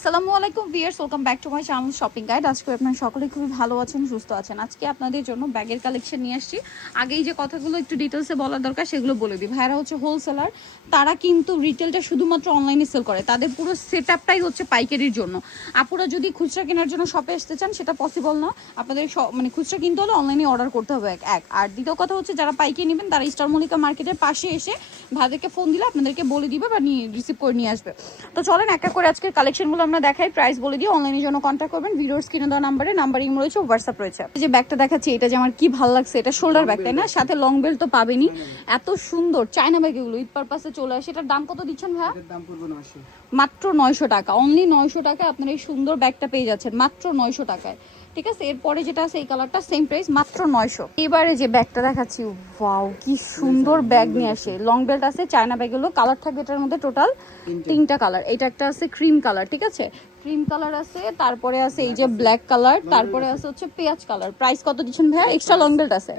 আসসালামু আলাইকুম viewers, welcome back to my channel shopping guide. আজকে আপনারা সকলে খুবই ভালো আছেন, সুস্থ আছেন। আজকে আপনাদের জন্য ব্যাগের কালেকশন নিয়ে আসছি। আগেই যে কথাগুলো একটু ডিটেলসে বলার দরকার সেগুলো বলে দিই। ভাইরা হচ্ছে হোলসেলার, তারা কিন্তু রিটেলটা শুধুমাত্র অনলাইনে সেল করে। তাদের পুরো সেট আপটাই হচ্ছে পাইকারির জন্য। আপুরা যদি খুচরা কেনার জন্য শপে আসতে চান সেটা পসিবল না। আপনাদের মানে খুচরা কিনতে হলে অনলাইনে অর্ডার করতে হবে এক। আর দ্বিতীয় কথা হচ্ছে যারা পাইকারি নেবেন তারা স্টার মল্লিকা মার্কেটের পাশে এসে ভাইদেরকে ফোন দিলে আপনাদেরকে বলে দিবে বা রিসিভ করে নিয়ে আসবে। তো চলেন একটা করে আজকের কালেকশনগুলো আমরা দেখাই, প্রাইস বলে দিই। অনলাইনের জন্য কন্ট্যাক্ট করবেন, ভিডিওর স্ক্রিনে দেওয়া নাম্বার ইমো রয়েছে, হোয়াটসঅ্যাপ রয়েছে। এই যে ব্যাগটা দেখাচ্ছি, এটা যে আমার কি ভালো লাগছে, এটা শোল্ডার ব্যাগ তাই না, সাথে লং বেল্ট তো পাবেনই। এত সুন্দর চায়না ব্যাগ, এগুলো ঈদ পারপাসে চলে আসে। এটার দাম কত দিচ্ছেন ভাই? মাত্র 900 টাকা, অনলি 900 টাকা আপনারা এই সুন্দর ব্যাগটা পেয়ে যাচ্ছেন মাত্র 900 টাকায়। ঠিক আছে, এরপরে যেটা আছে এই কালারটা সেম প্রাইস মাত্র 900। এবারে যে ব্যাগটা দেখাচ্ছি, ওয়াও কি সুন্দর ব্যাগ নিয়ে আসে। লং বেল্ট আছে, চায়না ব্যাগগুলো কালার থাকবে এটার মধ্যে টোটাল 3টা কালার। এটা একটা আছে ক্রিম কালার, ঠিক আছে, ক্রিম কালার আছে, তারপরে আছে এই যে ব্ল্যাক কালার, তারপরে আছে হচ্ছে পেঁয়াজ কালার। প্রাইস কত দিচ্ছেন ভাইয়া? এক্সট্রা লং বেল্ট আছে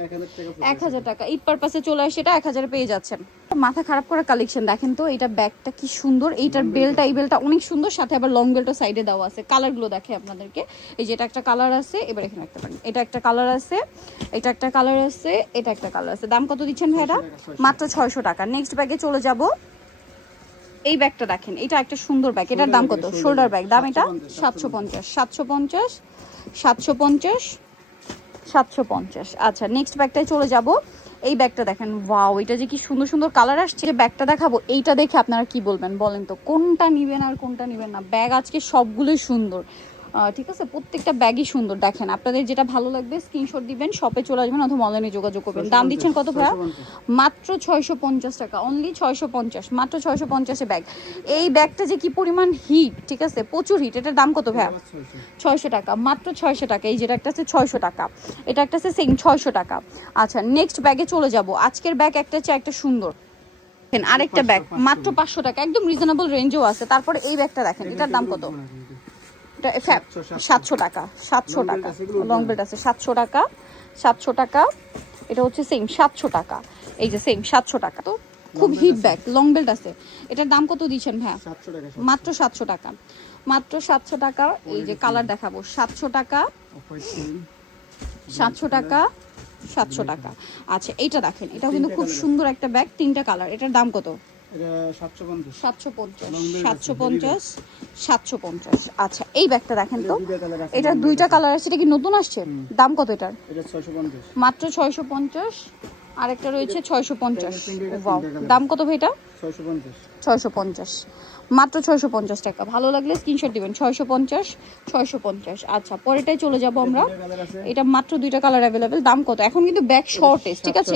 1000 টাকা। ঈদ পারপাসে চলে আসে, এটা 1000 পেয়ে যাচ্ছেন। মাথা খারাপ করা কালেকশন দেখেন তো, এটা ব্যাগটা কি সুন্দর। এইটার বেল্টটা, এই বেল্টটা অনেক সুন্দর, সাথে আবার লং বেল্টও সাইডে দেওয়া আছে। কালারগুলো দেখে আপনাদেরকে, এই যে এটা একটা কালার আছে, এবার এখানে রাখতে পারেন, এটা একটা কালার আছে, এটা একটা কালার আছে, এটা একটা কালার আছে। দাম কত দিচ্ছেন ভাইয়া? মাত্র 600 টাকা। নেক্সট ব্যাগে চলে যাব। এই ব্যাগটা দেখেন, এটা একটা সুন্দর ব্যাগ। এটার দাম কত? শোল্ডার ব্যাগ, দাম এটা 750 750 750 750। আচ্ছা, নেক্সট ব্যাগটায় চলে যাব। এই ব্যাগটা দেখেন, ওয়াও এটা যে কি সুন্দর সুন্দর কালার আসছে। যে ব্যাগটা দেখাবো, এইটা দেখে আপনারা কি বলবেন বলেন তো, কোনটা নিবেন আর কোনটা নিবেন না। ব্যাগ আজকে সবগুলোই সুন্দর, ঠিক আছে, প্রত্যেকটা ব্যাগই সুন্দর। দেখেন আপনাদের যেটা ভালো লাগবে স্ক্রিনশট দিবেন, শপে চলে আসবেন অথবা অনলাইনে যোগাযোগ করবেন। দাম দিচ্ছেন কত ভাইয়া? মাত্র 650 টাকা, অনলি 650, মাত্র 650 ব্যাগ। এই ব্যাগটা যে কি পরিমাণ হিট, ঠিক আছে, প্রচুর হিট। এটার দাম কত ভাইয়া? 600 টাকা, মাত্র 600 টাকা। এই যেটা একটা আছে 600 টাকা, এটা একটা আছে সেম 600 টাকা। আচ্ছা, নেক্সট ব্যাগে চলে যাব। আজকের ব্যাগ একটা চেয়ে একটা সুন্দর। আরেকটা ব্যাগ মাত্র 500 টাকা, একদম রিজনেবল রেঞ্জও আছে। তারপরে এই ব্যাগটা দেখেন, এটার দাম কত? 700 টাকা, 700 টাকা। লং বেল্ট আছে 700 টাকা, 700 টাকা। এটা হচ্ছে সেম 700 টাকা, এই যে সেম 700 টাকা। তো খুব হিট ব্যাগ, লং বেল্ট আছে। এটার দাম কত দিচ্ছেন ভাইয়া? মাত্র 700 টাকা, মাত্র 700 টাকা। এই যে কালার দেখাবো, 700 টাকা, 700 টাকা, 700 টাকা। আচ্ছা, এইটা দেখেন, এটাও কিন্তু খুব সুন্দর একটা ব্যাগ, 3টা কালার। এটার দাম কত? 750। আচ্ছা, এই ব্যাগটা দেখেন তো, এটা 2টা কালার আছে। এটা কি নতুন আসছে? দাম কত এটার? মাত্র 650। আরেকটা রয়েছে 650। ওয়াও, দাম কত ভাই এটা? 650, মাত্র 650 টাকা। ভালো লাগলে স্ক্রিনশট দিবেন, 650। আচ্ছা, পরেরটাই চলে যাব আমরা। এটা মাত্র 2টা কালার অ্যাভেলেবেল। দাম কত? এখন কিন্তু ব্যাগ শর্টেজ, ঠিক আছে,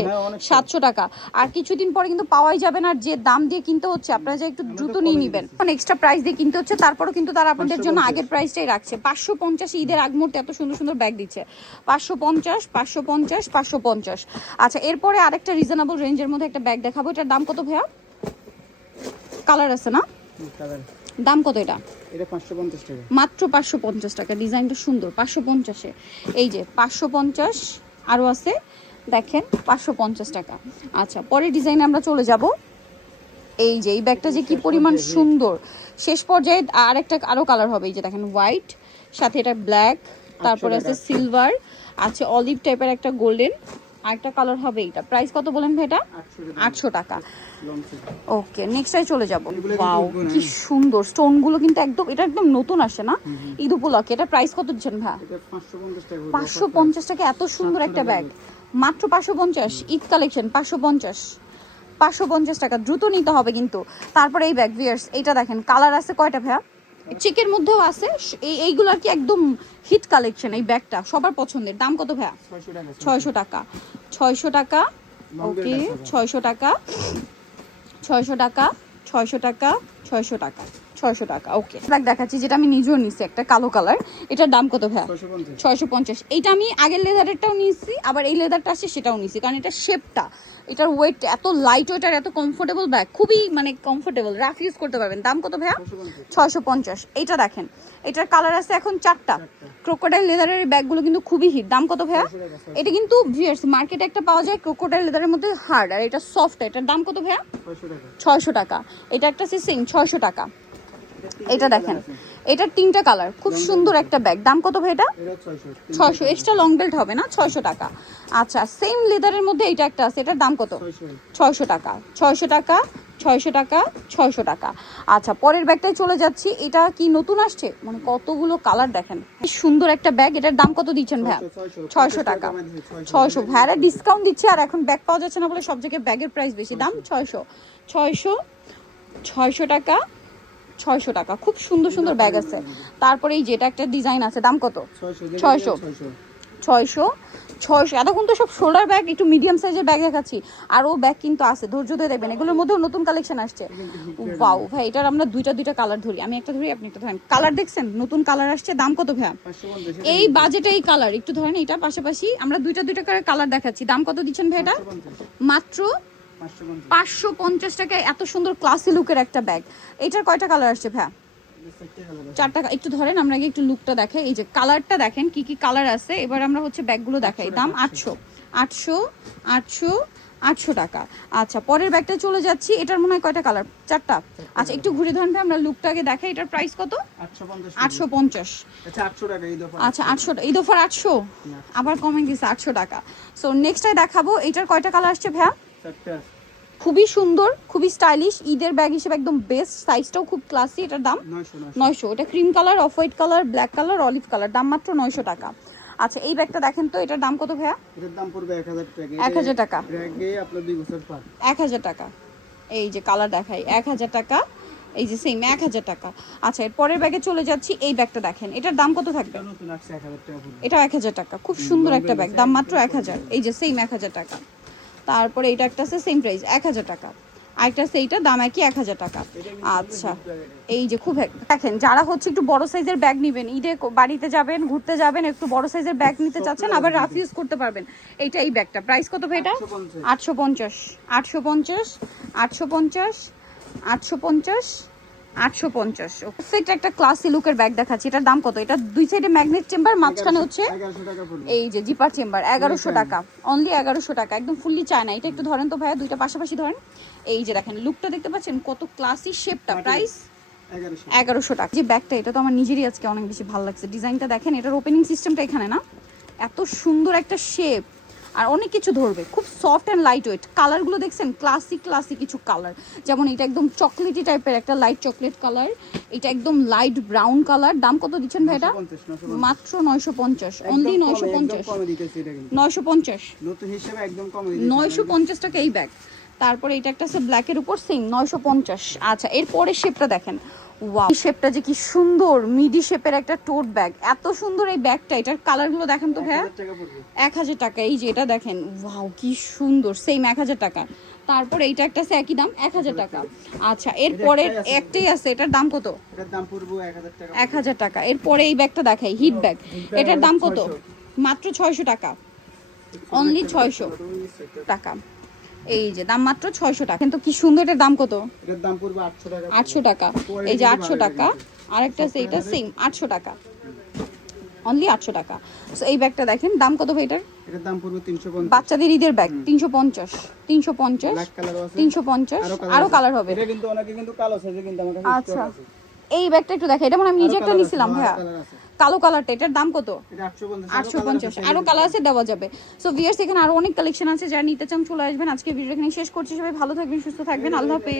700 টাকা। আর কিছুদিন পরে কিন্তু পাওয়াই যাবে না। আর যে দাম দিয়ে কিনতে হচ্ছে, আপনারা যে একটু দ্রুত নিয়ে নেবেন, কারণ এক্সট্রা প্রাইস দিয়ে কিনতে হচ্ছে। তারপরও কিন্তু তারা আপনাদের জন্য আগের প্রাইসটাই রাখছে। 550, ঈদের আগ মুহূর্তে এত সুন্দর সুন্দর ব্যাগ দিচ্ছে। 550 550 550। আচ্ছা, এরপরে আরেকটা রিজনেবল রেঞ্জের মধ্যে একটা ব্যাগ দেখাবো। এটার দাম কত ভাইয়া? কালার আছে না? দাম কত এটা? এটা 550 টাকা, মাত্র 550 টাকা। ডিজাইনটা সুন্দর, 550-এ। এই যে 550, আরও আছে দেখেন, 550 টাকা। আচ্ছা, পরের ডিজাইনে আমরা চলে যাব। এই যে এই ব্যাগটা যে কি পরিমাণ সুন্দর, শেষ পর্যায়ে আরও কালার হবে। এই যে দেখেন, হোয়াইট, সাথে এটা ব্ল্যাক, তারপরে আছে সিলভার, আছে অলিভ টাইপের একটা গোল্ডেন, আরেকটা কালার হবে। এইটা প্রাইস কত বলেন ভাই? এটা 800 টাকা। ওকে, নেক্সটটাই চলে যাব। ওয়াও কি সুন্দর, স্টোনগুলো কিন্তু একদম, এটা একদম নতুন আসে না ঈদ উপলক্ষে। এটা প্রাইস কত দিচ্ছেন ভাই? 550 টাকা। এত সুন্দর একটা ব্যাগ, মাত্র 550। ঈদ কালেকশন 550 টাকা। দ্রুত নিতে হবে কিন্তু। তারপরে এই ব্যাগ ভিয়ার্স, এইটা দেখেন, কালার আছে কয়টা ভাইয়া? চেকের মধ্যেও আছে। এইগুলো আর কি একদম হিট কালেকশন। এই ব্যাগটা সবার পছন্দের। দাম কত ভাইয়া? 600 টাকা, 600 টাকা। ওকে, 600 টাকা, 600 টাকা, 600 টাকা, 600 টাকা, 600 টাকা। ওকে, ব্যাগ দেখাচ্ছি যেটা আমি নিজেও নিচ্ছি, একটা কালো কালার। এটার দাম কত ভাইয়া? 650। এইটা আমি আগের লেদারেরটাও নিয়েছি, আবার এই লেদারটা আছে সেটাও নিয়েছি, কারণ এটা শেপটা, এটার ওয়েট এত লাইট ওয়েট আর এত কমফোর্টেবল ব্যাগ, খুবই মানে কমফোর্টেবল, রাফ ইউজ করতে পারবেন। দাম কত ভাইয়া? 650। এইটা দেখেন, এটার কালার আছে এখন 4টা। ক্রোকোডাইল লেদারের ব্যাগগুলো কিন্তু খুবই হিট। দাম কত ভাইয়া? এটা কিন্তু ভিউয়ার্স মার্কেটে একটা পাওয়া যায় ক্রোকোডাইল লেদারের মধ্যে হার্ড, আর এটা সফট। এটার দাম কত ভাইয়া? 600 টাকা। এটা একটা সেম 600 টাকা। এটা দেখেন, এটার 3টা কালার, খুব সুন্দর একটা ব্যাগ। দাম কত ভাই এটা? 600। এক্সট্রা লং বেল্ট হবে না, 600 টাকা। আচ্ছা, সেম লেদারের মধ্যে এটা একটা আছে, এটার দাম কত? 600 টাকা। 600 টাকা, 600 টাকা, 600 টাকা। আচ্ছা, পরের ব্যাগটায় চলে যাচ্ছি। এটা কি নতুন আসছে? মানে কতগুলো কালার দেখেন, কি সুন্দর একটা ব্যাগ। এটার দাম কত দিচ্ছেন ভাইয়া? 600 টাকা। 600। ভাইয়ারা ডিসকাউন্ট দিচ্ছে, আর এখন ব্যাগ পাওয়া যাচ্ছে না বলে সব জায়গায় ব্যাগের প্রাইস বেশি। দাম 600। 600, 600 টাকা, 600 টাকা। খুব সুন্দর সুন্দর ব্যাগ আছে। তারপরে এই যেটা একটা ডিজাইন আছে, দাম কত? 600। 600, 600। এতক্ষণ তো সব শোল্ডার ব্যাগ, একটু মিডিয়াম সাইজের ব্যাগ দেখাচ্ছি, আরও ব্যাগ কিন্তু আছে, ধৈর্য দিয়ে দেখবেন। এগুলোর মধ্যেও নতুন কালেকশন আসছে। ওয়াও ভাই, এটার আমরা দুইটা কালার ধরি, আমি একটা ধরি, আপনি একটা ধরেন। কালার দেখছেন, নতুন কালার আসছে। দাম কত ভাইয়া? এই বাজেটে এই কালার একটু ধরেন, এটা পাশাপাশি আমরা দুইটা করে কালার দেখাচ্ছি। দাম কত দিচ্ছেন ভাই এটা? মাত্র 550 টাকায় এত সুন্দর ক্লাসি লুকের একটা ব্যাগ। এটার কয়টা কালার আসছে ভাইয়া? 4টা। একটু ধরেন, আমরা একটু লুকটা দেখাই। এই যে কালারটা দেখেন, কি কি কালার আছে। এবার আমরা হচ্ছে ব্যাগগুলো দেখাই। দাম 800, 800, 800, 800 টাকা। আচ্ছা, পরের ব্যাগটা চলে যাচ্ছি। এটার মনে হয় কয়টা কালার? 4টা। আচ্ছা, একটু ঘুরে ধরেন ভাই, আমরা লুকটাকে দেখাই। এটার প্রাইস কত? 850। আচ্ছা 800। এই দফার 800 আবার কমে গেছে, 800 টাকা। সো নেক্সটটাই দেখাবো। এটার কয়টা কালার আসছে ভাইয়া? খুবই সুন্দর, খুবই স্টাইলিশ, ঈদের ব্যাগ হিসেবে একদম বেস্ট। সাইজটাও খুব ক্লাসি। এটার দাম 900। এটা cream colour, off white colour, black colour, olive colour. দাম মাত্র 900 টাকা। আচ্ছা, এই ব্যাগটা দেখেন তো, এটার দাম কত ভাইয়া? এটার দাম পড়বে 1000 টাকা। 1000 টাকা। ব্যাগে আপনার 2 বছর পার। 1000 টাকা। এই যে কালার দেখাই, 1000 টাকা। এই যে সেম 1000 টাকা। আচ্ছা, এর পরের ব্যাগে চলে যাচ্ছি। এই ব্যাগটা দেখেন, এটার দাম কত থাকবে? নতুন আসছে 1000 টাকা পড়বে। এটা 1000 টাকা। খুব সুন্দর একটা ব্যাগ, দাম মাত্র 1000। এই যে সেম 1000 টাকা। তারপরে এটা একটা আছে সেম প্রাইস 1000 টাকা। আরেকটা আছে, এইটা দাম একই 1000 টাকা। আচ্ছা, এই যে খুব দেখেন, যারা হচ্ছে একটু বড় সাইজের ব্যাগ নেবেন, ঈদে বাড়িতে যাবেন, ঘুরতে যাবেন, একটু বড় সাইজের ব্যাগ নিতে চাচ্ছেন, আবার রাফ ইউজ করতে পারবেন, এইটা এই ব্যাগটা প্রাইস কত ভাই এটা? 850, 850, 850, 850, 850। পারফেক্ট একটা ক্লাসি লুকের ব্যাগ দেখাচ্ছি। এটার দাম কত? এটা দুই সাইডে ম্যাগনেট চেম্বার, মাঝখানে হচ্ছে 1100 টাকা পড়বে। এই যে জিপার চেম্বার। 1100 টাকা, অনলি 1100 টাকা। একদম ফুললি চায়না। এটা একটু ধরেন তো ভাইয়া, দুইটা পাশাপাশি ধরেন। এই যে দেখেন লুকটা দেখতে পাচ্ছেন, কত ক্লাসি শেপটা। প্রাইস 1100 টাকা। যে ব্যাগটা, এটা তো আমার নিজেরই আজকে অনেক বেশি ভালো লাগছে। ডিজাইনটা দেখেন, এটার ওপেনিং সিস্টেমটা এখানে না, এত সুন্দর একটা শেপ, আর অনেক কিছু ধরবে। খুব সফট অ্যান্ড লাইট ওয়েট। কালারগুলো দেখছেন, ক্লাসিক কিছু কালার। যেমন এটা একদম চকলেটি টাইপের একটা লাইট চকলেট কালার, এটা একদম লাইট ব্রাউন কালার। দাম কত দিচ্ছেন ভাই এটা? মাত্র 950, অনলি 950। 950 নতুন হিসেবে একদম কম 950 টাকা এই ব্যাগ। তারপরে এটা একটা আছে ব্ল্যাকের উপর, সেম 950। আচ্ছা, এরপরে শেপটা দেখেন, ওয়াও, এই শেপটা যে কি সুন্দর, মিডি শেপের একটা টোট ব্যাগ। এত সুন্দর এই ব্যাগটা। এটার কালারগুলো দেখেন তো ভাইয়া। 1000 টাকা। এই যে এটা দেখেন, ওয়াও কি সুন্দর, সেম 1000 টাকা। তারপরে এইটা একটা আছে একই দাম, 1000 টাকা। আচ্ছা, এরপরে একটাই আছে, এটার দাম কত? এটার দাম পড়বে 1000 টাকা। 1000 টাকা। এরপরে এই ব্যাগটা দেখাই, হিট ব্যাগ। এটার দাম কত? মাত্র 600 টাকা, অনলি 600 টাকা। এই যে দাম মাত্র 600 টাকা। কিন্তু কি সুন্দর, এটার দাম কত? এটার দাম পড়বে 800 টাকা। 800 টাকা। এই যে 800 টাকা। আরেকটা আছে, এটা সেম 800 টাকা, অনলি 800 টাকা। সো এই ব্যাগটা দেখেন, দাম কত ভাই এটার? এটার দাম পড়বে 350। বাচ্চাদের ঈদের ব্যাগ 350, 350, ব্ল্যাক কালারও আছে, 350, আরো কালার হবে। এটা কিন্তু অনেকে কিন্তু কালো সাইজে কিন্তু আমার কাছে আচ্ছা, এই ব্যাগটা একটু দেখা, এটা মানে আমি নিজে একটা নিছিলাম ভাইয়া, কালো কালারটা। এটার দাম কত? এটা 850। 850। আরো কালার আছে, দেওয়া যাবে। সো ভিউয়ার্স, এখানে আরো অনেক কালেকশন আছে, যারা নিতে চান চলে আসবেন। আজকে ভিডিও এখানে শেষ করছি। সবাই ভালো থাকবেন, সুস্থ থাকবেন, আল্লাহ হাফেজ।